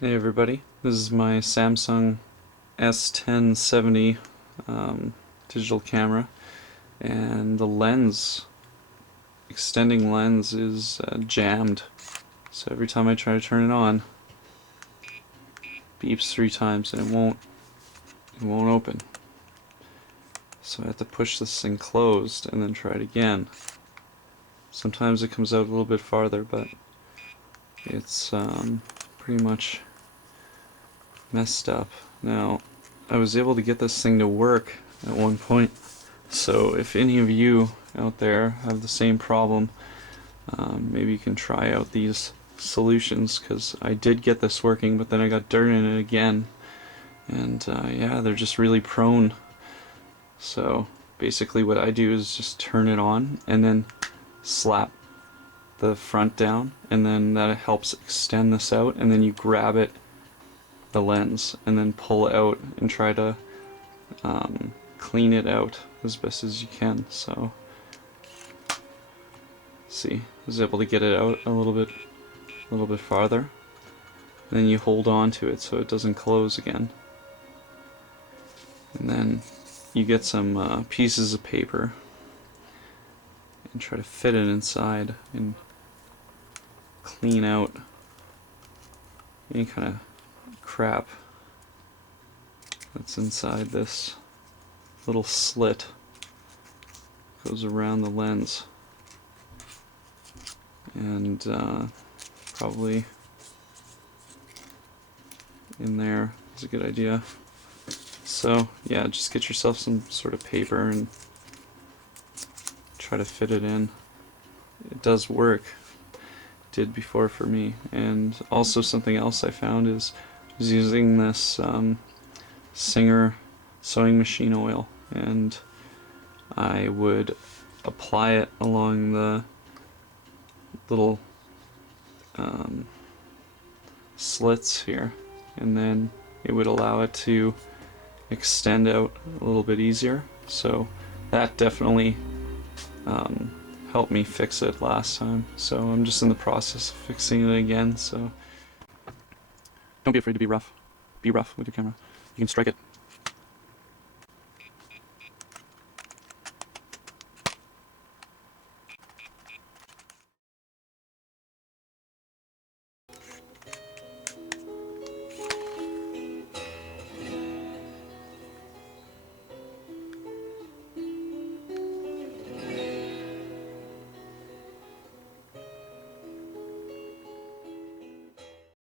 Hey everybody, this is my Samsung S1070 digital camera, and the lens, extending lens, is jammed. So every time I try to turn it on, it beeps 3 times and it won't open. So I have to push this thing closed and then try it again. Sometimes it comes out a little bit farther, but it's pretty much messed up. Now, I was able to get this thing to work at one point, so if any of you out there have the same problem, maybe you can try out these solutions, because I did get this working, but then I got dirt in it again, and yeah, they're just really prone. So basically what I do is just turn it on and then slap the front down, and then that helps extend this out, and then you grab it, the lens, and then pull it out and try to clean it out as best as you can. So see, I was able to get it out a little bit farther. And then you hold on to it so it doesn't close again, and then you get some pieces of paper and try to fit it inside and clean out any kind of crap that's inside this little slit. Goes around the lens, and probably in there is a good idea. So yeah, just get yourself some sort of paper and try to fit it in. It does work. It did before for me. And also something else I found is using this Singer sewing machine oil, and I would apply it along the little slits here, and then it would allow it to extend out a little bit easier. So that definitely helped me fix it last time. So I'm just in the process of fixing it again. So don't be afraid to be rough. Be rough with your camera. You can strike it